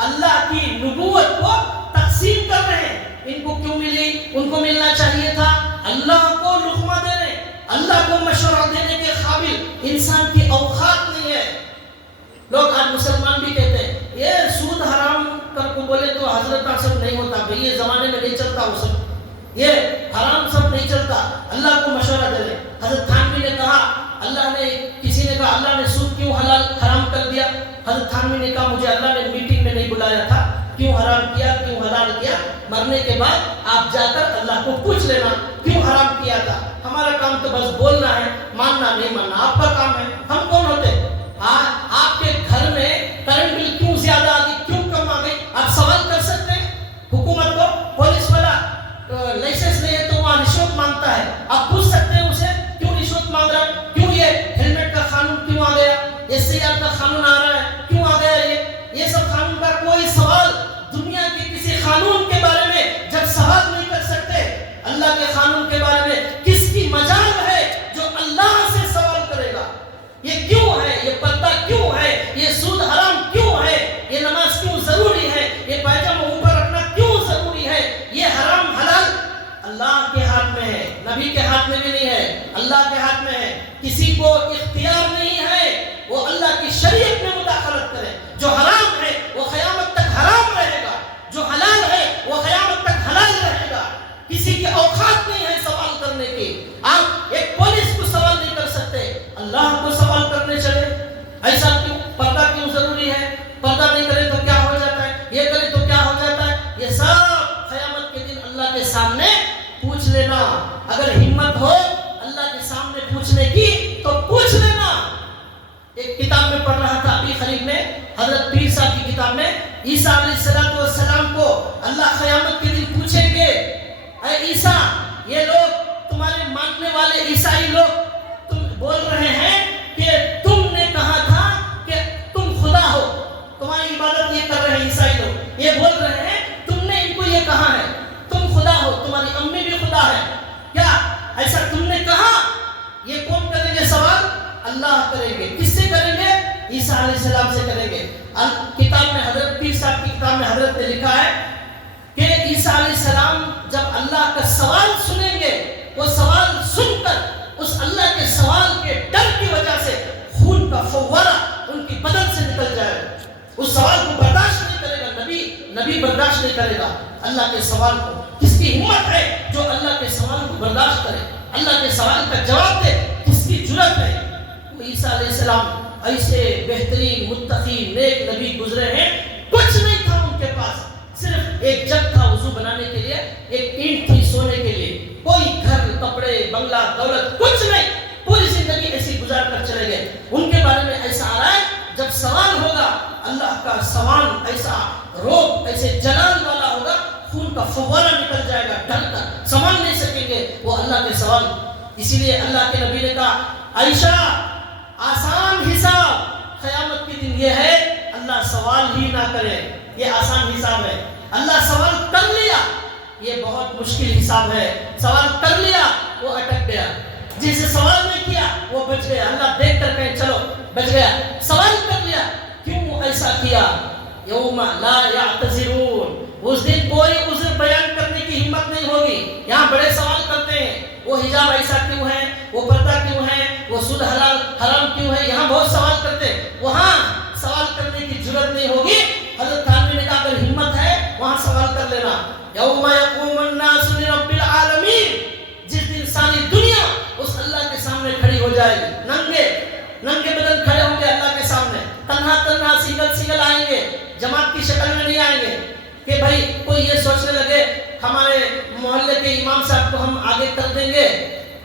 اللہ کی نبوت کو تقسیم کر رہے ہیں. ان کو کیوں ملی؟ ان کو ملنا چاہیے تھا. اللہ کو لقمہ دینے, اللہ کو مشورہ دینے کے قابل انسان کی اوقات نہیں ہے. لوگ آج مسلمان بھی کہتے ہیں یہ سود حرام کر کو بولے تو حضرت سب نہیں ہوتا, بھئی یہ زمانے میں نہیں چلتا, وہ سب یہ حرام سب نہیں چلتا, اللہ کو مشورہ دے. حضرت تھانوی نے کہا اللہ نے, کسی نے کہا اللہ نے سود کیوں حلال حرام کر دیا؟ حضرت تھانوی نے کہا مجھے اللہ نے میٹنگ میں نہیں بلایا تھا, کیوں حرام کیا کیوں حلال کیا, مرنے کے بعد آپ جا کر اللہ کو پوچھ لینا کیوں حرام کیا تھا. ہمارا کام تو بس بولنا ہے, ماننا نہیں ماننا آپ کا کام ہے. ہم کون ہوتے؟ آپ کے گھر میں کرنٹ بل کیوں زیادہ آ گئی, کیوں کم آ گئی, آپ سوال کر سکتے ہیں حکومت کو. پولیس والا لائسنس نہیں ہے تو وہاں رشوت مانگتا ہے, آپ پوچھ سکتے ہیں اسے کیوں رشوت مانگ رہا ہے, کیوں یہ ہیلمٹ کا قانون کیوں آ گیا, SIR کا قانون آ رہا ہے کیوں آ گیا, یہ سب قانون کا کوئی سوال دنیا کے کسی قانون کے بارے میں جب سوال نہیں کر سکتے, اللہ کے قانون کے بارے میں کس کی مجال ہے جو اللہ سے سوال کرے گا؟ یہ کیوں ہے, یہ پردہ کیوں ہے, یہ سود حرام کیوں ہے, یہ نماز کیوں ضروری ہے, یہ پائجامہ اوپر رکھنا کیوں ضروری ہے, یہ حرام حلال اللہ کے ہاتھ میں ہے, نبی کے ہاتھ میں بھی نہیں ہے, اللہ کے ہاتھ میں ہے. کسی کو اختیار نہیں ہے وہ اللہ کی شریعت میں مداخلت کرے. جو حرام ہے وہ قیامت تک حرام رہے گا, جو حلال ہے وہ قیامت تک حلال رہے گا. کسی کے اوقات نہیں ہے سوال کرنے کی. آپ ایک پولیس کو سوال نہیں کر سکتے, اللہ کو سوال کرنے چلے. ایسا کیوں؟ پردہ کیوں ضروری ہے, پردہ نہیں کرے تو کیا ہو جاتا ہے, یہ کرے تو کیا ہو جاتا ہے, یہ سب قیامت کے دن اللہ کے سامنے پوچھ لینا. اگر ہمت ہو اللہ کے سامنے پوچھنے کی تو پوچھ لینا. ایک کتاب میں پڑھ رہا تھا ابھی قریب میں, حضرت پیر صاحب کی کتاب میں, عیسیٰ علیہ السلام کو اللہ قیامت کے دن پوچھیں گے اے عیسیٰ, یہ لوگ تمہارے ماننے والے عیسائی لوگ تم بول رہے ہیں کہ تم نے کہا تھا کہ تم خدا ہو, تمہاری عبادت یہ کر رہے ہیں عیسائی لوگ, یہ بول رہے ہیں تم نے ان کو یہ کہا ہے تم خدا ہو, تمہاری امی بھی خدا ہے, کیا ایسا تم نے کہا؟ یہ کون کریں گے سوال؟ اللہ کریں گے. کس سے کریں گے؟ عیسیٰ علیہ السلام سے کریں گے. کتاب میں حضرت پیر صاحب کی کتاب میں حضرت نے لکھا ہے کہ عیسیٰ علیہ السلام جب اللہ کا سوال سنیں گے, وہ سوال سن کر اس اللہ کے سوال کے ڈر کی وجہ سے خون کا فوارہ ان کی بدن سے نکل جائے گا. اس سوال کو برداشت نہیں کرے گا, نبی برداشت نہیں کرے گا اللہ کے سوال کو. کس کی ہمت ہے جو اللہ کے سوال کو برداشت کرے, اللہ کے سوال کا جواب دے, کس کی جرأت ہے؟ عیسیٰ علیہ السلام ایسے بہترین متقی نیک نبی گزرے ہیں, کچھ نہیں تھا ان کے پاس, صرف ایک جگ تھا وضو بنانے کے لیے, ایک اینٹ تھی سونے کے لیے, کوئی گھر کپڑے بنگلہ دولت کچھ نہیں, پوری زندگی ایسی گزار کر چلے گئے. ان کے بارے میں ایسا آ رہا ہے جب سوال ہوگا اللہ کا سوال ایسا روب ایسے جلال والا ہوگا, خون کا فوارہ نکل جائے گا, ڈر کر سنبھال نہیں سکیں گے وہ اللہ کے سوال. اسی لیے اللہ کے نبی نے کہا عائشہ آسان حساب قیامت کے دن یہ ہے اللہ سوال ہی نہ کرے, یہ آسان حساب ہے. اللہ سوال کر لیا یہ بہت مشکل حساب ہے. سوال کر لیا وہ اٹک گیا, جسے سوال نہیں کیا وہ بچ گیا. اللہ دیکھ کر کہیں چلو بچ گیا. سوال کر لیا کیوں ایسا کیا, یوم لا یعتذرون اس دن کوئی عذر بیان کرنے کی ہمت نہیں ہوگی. یہاں بڑے سوال کرتے ہیں, وہ حجاب ایسا کیوں ہے, وہ پردہ کیوں ہے, وہ سود حلال حرام کیوں ہے, یہاں بہت سوال کرتے ہیں. وہاں سوال کرنے کی جرات نہیں ہوگی. حضرت تھانوی نے کہا اگر ہمت ہے وہاں سوال کر لینا. یوم یقوم الناس لرب العالمین, جس دن ساری دنیا اس اللہ کے سامنے کھڑی ہو جائے گی. ننگے بدن کھڑے ہوں گے اللہ کے سامنے, تنہا سنگل آئیں گے, جماعت کی شکل میں نہیں آئیں گے. کہ بھائی کوئی یہ سوچنے لگے ہمارے محلے کے امام صاحب کو ہم آگے کر دیں گے,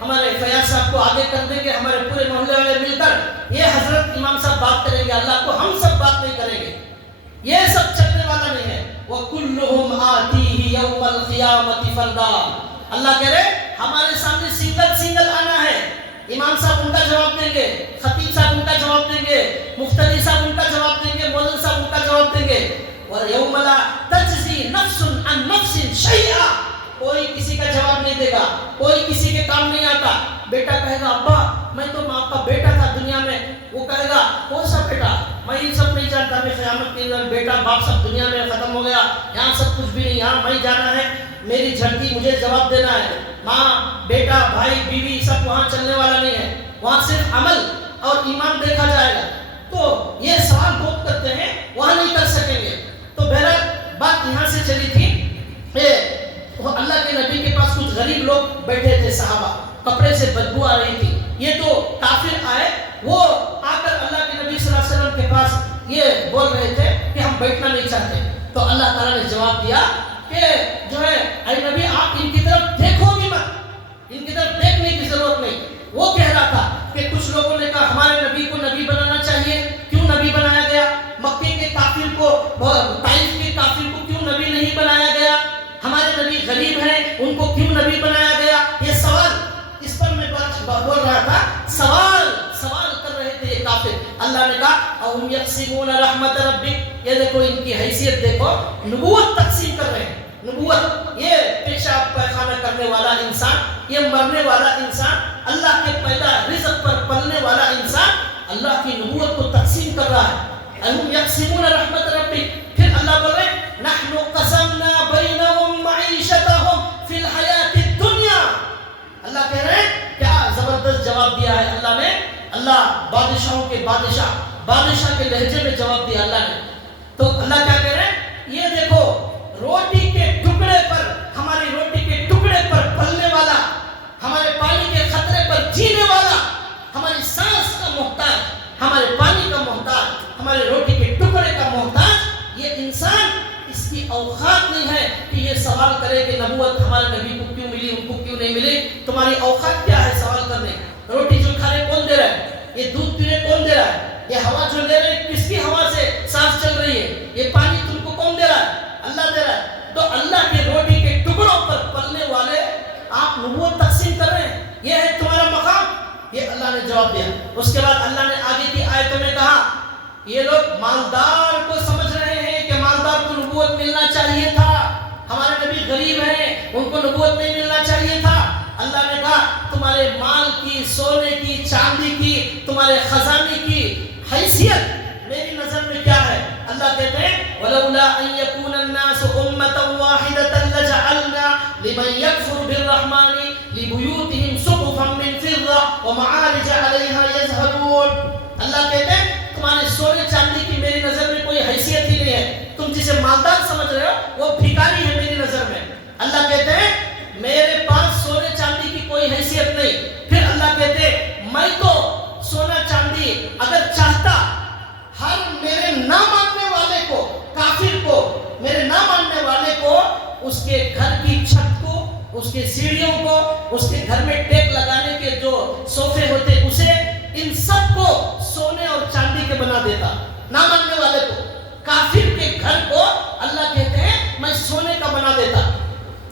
ہمارے فیاض صاحب کو آگے کر دیں گے, ہمارے پورے محلے والے مل کر یہ حضرت امام صاحب بات کریں گے, اللہ کو ہم سب بات نہیں کریں گے. یہ سب چلنے والا نہیں ہے. وَكُلُّهُمْ آتِيهِ يَوْمَ الْقِيَامَةِ فَرْدًا, اللہ کہہ رہے ہمارے سامنے سنگل آنا ہے. امام صاحب ان کا جواب دیں گے, خطیب صاحب ان کا جواب دیں گے, مفتدی صاحب ان کا جواب دیں گے, مولوی صاحب ان کا جواب دیں گے. وَيَوْمَ لَا تَجْزِي نَفْسٌ عَنْ نَفْسٍ شَيْئًا, کوئی کسی کا جواب نہیں دے گا, کوئی کسی کے کام نہیں آتا. بیٹا کہے گا ابا میں تو آپ کا بیٹا تھا دنیا میں, وہ کہے گا کون سا بیٹا, میں یہ سب نہیں جانتا, میں قیامت کے دن بیٹا باپ سب دنیا میں ختم ہو گیا, یہاں سب کچھ بھی نہیں, یہاں میں جانا ہے, میری جھنڈی مجھے جواب دینا ہے. ماں بیٹا بھائی بیوی سب وہاں چلنے والا نہیں ہے, وہاں صرف عمل اور ایمان دیکھا جائے گا. تو یہ سوال بہت کرتے ہیں, وہاں نہیں کر سکیں گے. تو بہرحال بات یہاں سے چلی تھی. اللہ کے نبی کے پاس کچھ غریب لوگ بیٹھے تھے, صحابہ, کپڑے سے بدبو آ رہی تھی. یہ تو کافر آئے, وہ آ کر اللہ کے نبی صلی اللہ علیہ وسلم کے پاس یہ بول رہے تھے کہ ہم بیٹھنا نہیں چاہتے. تو اللہ تعالیٰ نے جواب دیا کہ جو ہے اے نبی آپ ان کی طرف دیکھو گی مت, ان کی طرف دیکھنے کی ضرورت نہیں. وہ کہہ رہا تھا کہ کچھ لوگوں نے کہا ہمارے نبی کو نبی بنانا چاہیے, کیوں نبی بنایا گیا, مکے کے کافر کو طائف کے کافر کو کیوں نبی نہیں بنایا گیا, ہمارے نبی غریب ہیں ان کو کیوں نبی بنایا گیا. یہ سوال, اس پر میں بول رہا تھا, سوال کر رہے تھے یہ کافر. اللہ نے کہا اَهُمْ يَقْسِمُونَ رَحْمَةَ رَبِّكَ, یہ دیکھو ان کی حیثیت دیکھو, نبوت تقسیم کر رہے ہیں. نبوت یہ پیشاب پیخانہ کرنے والا انسان, یہ مرنے والا انسان, اللہ کے پیدا رزق پر پلنے والا انسان اللہ کی نبوت کو تقسیم کر رہا ہے. اَهُمْ يَقْسِمُونَ رَحْمَةَ رَبِّكَ, پھر اللہ بول رہے نَحْنُ قَسَمْنَا بَيْنَهُمْ مَعِيشَتَهُمْ فِي الْحَيَاةِ الدُّنْيَا. اللہ کہہ رہے ہیں کیا زبردست جواب دیا ہے اللہ نے. اللہ بادشاہوں کے بادشاہ کے لہجے میں جواب دیا اللہ نے. تو اللہ کیا کہہ رہے ہیں, یہ دیکھو روٹی کے ٹکڑے پر, ہماری روٹی کے ٹکڑے پر پلنے والا, ہمارے پانی کے خطرے پر جینے والا, ہماری سانس کا محتاج, ہمارے پانی کا محتاج, ہمارے روٹی کے ٹکڑے کا محتاج, یہ انسان اس کی اوقات نہیں ہے کہ یہ سوال کرے کہ نبوت ہمارے نبی کو کیوں ملی, ان کو کیوں نہیں ملی. تمہاری اوقات کیا ہے سوال کرنے. روٹی جو کھانے کون دے رہا ہے, یہ دودھ پینے کون دے رہا ہے, یہ ہوا جو لے رہے کس کی ہوا سے سانس چل رہی ہے, یہ پانی تم کو کون دے رہا ہے, اللہ دے رہا ہے. تو اللہ کے روٹی کے ٹکڑوں پر پلنے والے آپ نبوت تقسیم کر رہے ہیں, یہ ہے تمہارا مقام. یہ اللہ نے جواب دیا. اس کے بعد اللہ نے آگے کی آیتوں میں کہا یہ لوگ مالدار کو سمجھ رہے ہیں کہ مالدار کو نبوت ملنا چاہیے تھا, ہمارے نبی غریب ہیں ان کو نبوت نہیں ملنا چاہیے تھا. اللہ نے کہا تمہارے مال کی, سونے کی, چاندی کی, تمہارے خزانے کی حیثیت میری نظر میں کیا ہے. اللہ کہتے ہیں وَلَوْلَا أَن يَكُونَ النَّاسُ أُمَّةً وَاحِدَةً لَجَعَلْنَا لِمَن يَكْفُرُ بِالرَّحْمَنِ لِبُيُوتِهِمْ سُقُفًا مِّن فِضَّةٍ وَمَعَارِجَ عَلَيْهَا يَظْهَرُونَ. اللہ کہتے ہیں تمہارے سونے چاندی کی میری نظر میں کوئی حیثیت ہی نہیں ہے, تم جسے مالدار سمجھ رہے ہو وہ بھکاری ہے میری نظر میں. اللہ کہتے ہیں میرے پاس سونے چاندی کی کوئی حیثیت نہیں. پھر اللہ کہتے ہیں میں تو سونا چاندی اگر چاہتا ہر میرے نہ ماننے والے کو, کافر کو, میرے نہ ماننے والے کو اس کے گھر کی چھت کو, اس کے سیڑھیوں کو, اس کے گھر میں ٹیک لگانے کے جو صوفے ہوتے اسے, ان سب کو سونے اور چاندی کے بنا دیتا. نہ ماننے والے کو, کافر کے گھر کو اللہ کہتے ہیں میں سونے کا بنا دیتا.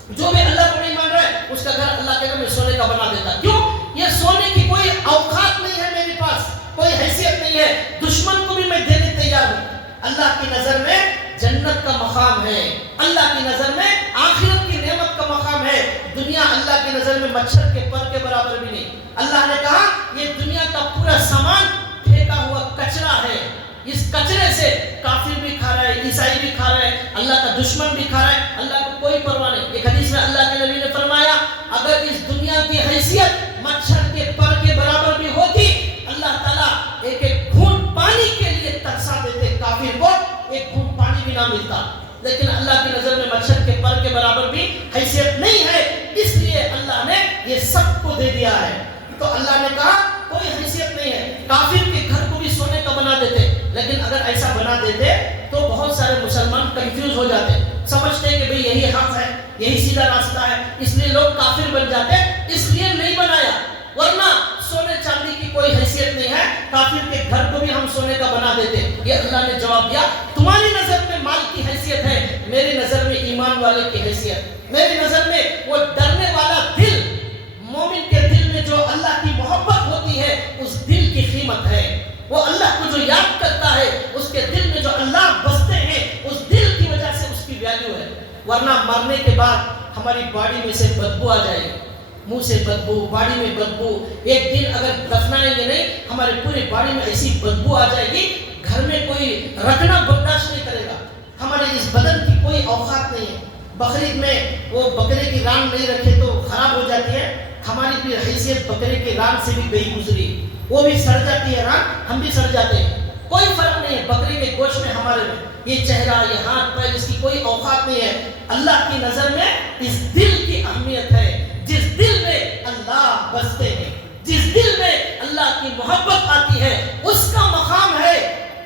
جو بھی اللہ کو نہیں مان رہا ہے اس کا گھر اللہ کہتا ہے میں سونے کا بنا دیتا. کیوں, یہ سونے کی کوئی اوقات نہیں ہے میرے پاس, کوئی حیثیت نہیں ہے, دشمن کو بھی میں دینے تیار ہوں. اللہ کی نظر میں جنت کا مقام ہے, اللہ کی نظر میں آخرت کی نعمت کا مقام ہے. دنیا اللہ کی نظر میں مچھر کے پر کے برابر بھی نہیں. اللہ نے کہا یہ دنیا کا پورا سامان پھینکا ہوا کچرا ہے, اس کچرے سے کافر بھی کھا رہا ہے، عیسائی بھی کھا رہا ہے، اللہ کا دشمن بھی کھا رہا ہے، اللہ کو کوئی پرواہ نہیں۔ ایک حدیث میں اللہ کے نبی نے فرمایا اگر اس دنیا کی حیثیت مچھر کے پر کے برابر بھی ہوتی، اللہ تعالیٰ ایک ایک گھونٹ پانی کے لیے ترسا دیتے، کافر کو ایک گھونٹ پانی بھی نہ ملتا، لیکن اللہ کی نظر میں مچھر کے پر کے برابر بھی حیثیت نہیں ہے، اس لیے اللہ نے یہ سب کو دے دیا ہے۔ تو اللہ نے کہا کوئی حیثیت نہیں ہے۔ کافر کے گھر کو بھی سونے کا بنا دیتے، لیکن اگر ایسا بنا دیتے تو بہت سارے مسلمان کنفیوز ہو جاتے، سمجھتے کہ بھئی یہی حق ہے، یہی سیدھا راستہ ہے، اس لیے لوگ کافر بن جاتے، اس لیے نہیں بنایا، ورنہ سونے چاندی کی کوئی حیثیت نہیں ہے، کافر کے گھر کو بھی ہم سونے کا بنا دیتے۔ یہ اللہ نے جواب دیا تمہاری نظر میں مال کی حیثیت ہے، میری نظر میں ایمان والے کی حیثیت، میری نظر میں وہ ڈرنے والا دل، مومن کے دل میں جو اللہ کی محبت ہوتی ہے اس دل کی قیمت ہے، وہ اللہ کو جو یاد کرتا ہے اس کے دل میں جو اللہ بستے ہیں اس دل کی وجہ سے اس کی ویلیو ہے۔ ورنہ مرنے کے بعد ہماری باڈی میں سے بدبو آ جائے گی، منہ سے بدبو، باڈی میں بدبو، ایک دن اگر دفنائیں گے نہیں ہمارے پوری باڈی میں ایسی بدبو آ جائے گی، گھر میں کوئی رکھنا برداشت نہیں کرے گا، ہمارے اس بدن کی کوئی اوقات نہیں ہے۔ بقرعید میں وہ بکرے کی ران نہیں رکھے تو خراب ہو جاتی ہے، ہماری بھی حیثیت بکرے کے ران سے بھی گئی گزری، وہ بھی سڑ جاتی ہے ران، ہم بھی سڑ جاتے ہیں، کوئی فرق نہیں ہے بکرے کے گوشت میں ہمارے میں، یہ چہرہ، یہ ہاتھ پیر، اس کی کوئی اوقات نہیں ہے۔ اللہ کی نظر میں اس دل کی اہمیت ہے، جس دل میں اللہ بستے ہیں، جس دل میں اللہ کی محبت آتی ہے اس کا مقام ہے۔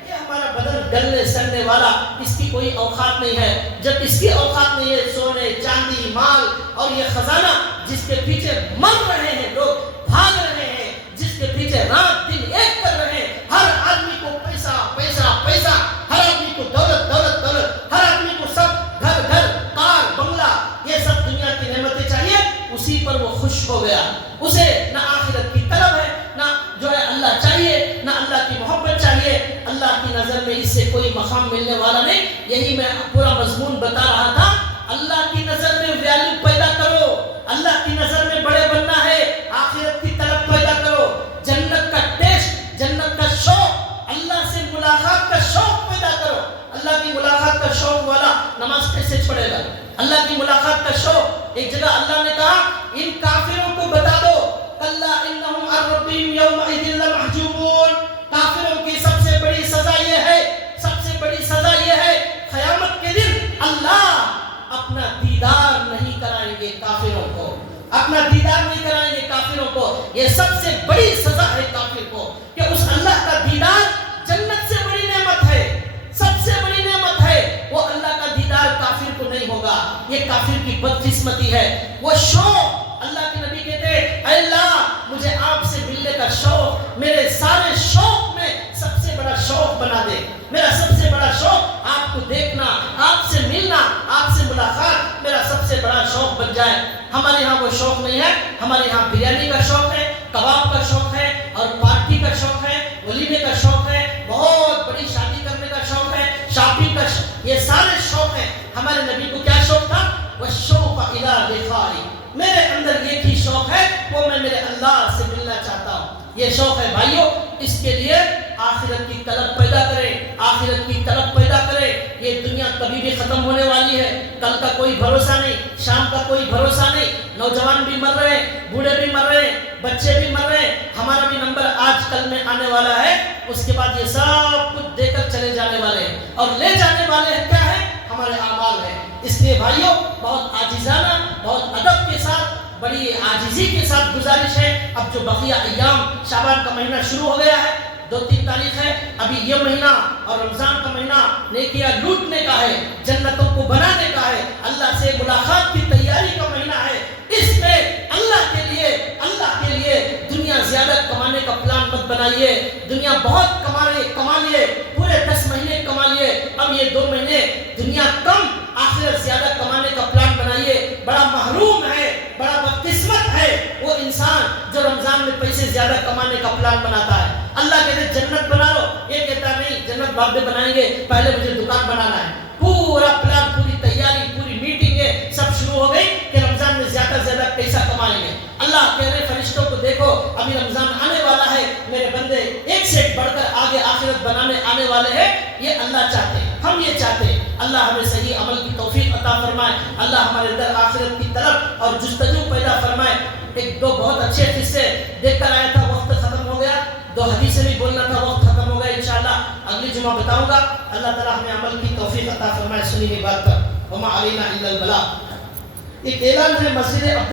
یہ ہمارا بدن گلنے سڑنے والا، اس کی کوئی اوقات نہیں ہے۔ جب اس کی اوقات نہیں ہے سونے چاندی مال اور یہ خزانہ جس کے پیچھے مر رہے ہیں لوگ، بھاگ رہے ہیں، جس کے پیچھے رات دن ایک کر رہے ہیں، ہر آدمی کو پیسہ پیسہ پیسہ، ہر آدمی کو دولت دولت دولت، ہر آدمی کو سب گھر گھر کار بنگلہ، یہ سب دنیا کی نعمتیں چاہیے، اسی پر وہ خوش ہو گیا، اسے نہ آخرت کی طلب ہے، نہ جو ہے اللہ چاہیے، نہ اللہ کی محبت چاہیے، اللہ کی نظر میں اس سے کوئی مقام ملنے والا نہیں۔ یہی میں پورا مضمون بتا رہا تھا، اللہ کی نظر میں ویلیو پیدا کرو، اللہ کی نظر میں بڑے بننا ہے، آخرت کی طلب پیدا کرو، جنت کا ٹیسٹ، جنت کا شوق، اللہ سے ملاقات کا شوق پیدا کرو۔ اللہ کی ملاقات کا شوق والا نماز کیسے چھوڑے گا؟ اللہ کی ملاقات کا شوق، ایک جگہ اللہ نے کہا ان کافروں کو بتا دو کلا انہم عن ربہم یومئذ لمحجوبون، کافروں کی سب سے بڑی سزا یہ ہے، سب سے بڑی سزا یہ ہے قیامت کے دن اللہ اپنا دیدار نہیں کرائیں گے کافروں کو، اپنا دیدار نہیں کرائیں گے کافروں کو۔ یہ سب سے بڑی سزا ہے کافر کو کہ اس اللہ کا دیدار جنت سے بڑی نعمت ہے، سب سے بڑی نعمت ہے، وہ اللہ کا دیدار کافر کو نہیں ہوگا، یہ کافر کی بدقسمتی ہے۔ وہ شوق، اللہ کے نبی کہتے ہیں اے اللہ مجھے آپ سے ملنے کا شوق میرے سارے شوق میں سب سے بڑا شوق بنا دے، میرا سب سے بڑا شوق آپ کو دیکھنا، آپ سے ملنا، آپ سے ملاقات میرا سب سے بڑا شوق بن جائے۔ ہمارے ہاں وہ شوق نہیں ہے، ہمارے ہاں بریانی کا شوق ہے، کباب کا شوق ہے، اور پارٹی کا شوق ہے، ولیمے کا شوق ہے، بہت بڑی شادی کرنے کا شوق ہے، شاپنگ کا شوق، یہ سارے شوق ہیں۔ ہمارے نبی کو کیا شوق تھا؟ وَالشَّوْقَ إِلَىٰ لِقَائِهِ، میرے اندر یہ بھی شوق ہے، وہ میں میرے اللہ سے ملنا چاہتا ہوں، یہ شوق ہے بھائیو۔ اس کے لیے آخرت کی طلب پیدا کریں، آخرت کی طلب پیدا کریں۔ یہ دنیا کبھی بھی ختم ہونے والی ہے، کل کا کوئی بھروسہ نہیں، شام کا کوئی بھروسہ نہیں، نوجوان بھی مر رہے ہیں، بوڑھے بھی مر رہے ہیں، بچے بھی مر رہے ہیں، ہمارا بھی نمبر آج کل میں آنے والا ہے، اس کے بعد یہ سب کچھ دے کر چلے جانے والے ہیں، اور لے جانے والے ہیں کیا ہے؟ ہمارے اعمال ہیں۔ اس لیے بھائیو بہت عاجزانہ، بہت ادب کے ساتھ، بڑی عاجزی کے ساتھ گزارش ہے، اب جو بقیہ ایام، شعبان کا مہینہ شروع ہو گیا ہے، 2-3 تاریخ ہے، ابھی یہ مہینہ اور رمضان کا مہینہ نیکیاں لوٹنے کا ہے، جنتوں کو بنانے کا ہے، اللہ سے ملاقات کی تیاری کا مہینہ ہے۔ اس میں اللہ کے لیے دنیا زیادہ کمانے کا پلان مت بنائیے، دنیا بہت کما لیے، پورے 10 مہینے کما لیے، اب یہ 2 مہینے دنیا کم، آخرت زیادہ کمانے کا پلان بنائیے۔ بڑا محروم ہے، بڑا بدقسمت ہے وہ انسان جو رمضان میں پیسے زیادہ کمانے کا پلان بناتا ہے۔ اللہ کہتے ہیں جنت بنا لو، یہ کہتا نہیں جنت بعد میں بنائیں گے، پہلے مجھے دکان بنانا ہے۔ پورا پلان، پوری تیاری، پوری میٹنگیں سب شروع ہو گئی کہ رمضان میں زیادہ سے زیادہ پیسہ کمائیں گے۔ اللہ کہہ رہے فرشتوں کو دیکھو ابھی رمضان آنے والا ہے، میرے بندے ایک سے ایک بڑھ کر آگے آخرت بنانے آنے والے والے ہیں، یہ اللہ چاہتے ہیں، ہم یہ چاہتے ہیں۔ اللہ ہمیں صحیح عمل کی توفیق عطا فرمائے، اللہ ہمارے اندر آخرت کی طلب اور جستجو پیدا فرمائے۔ ایک دو بہت اچھے قصے دیکھ کر آیا تھا، وقت ختم ہو گیا، دو حدیثیں بھی بولنا تھا، وقت ختم ہو گیا، انشاءاللہ اگلی جمعہ بتاؤں گا۔ اللہ تعالیٰ ہمیں عمل کی توفیق عطا فرمائے سنی ہوئی بات پر۔ وما علینا الا البلاغ۔ ایک اعلان ہے مسجد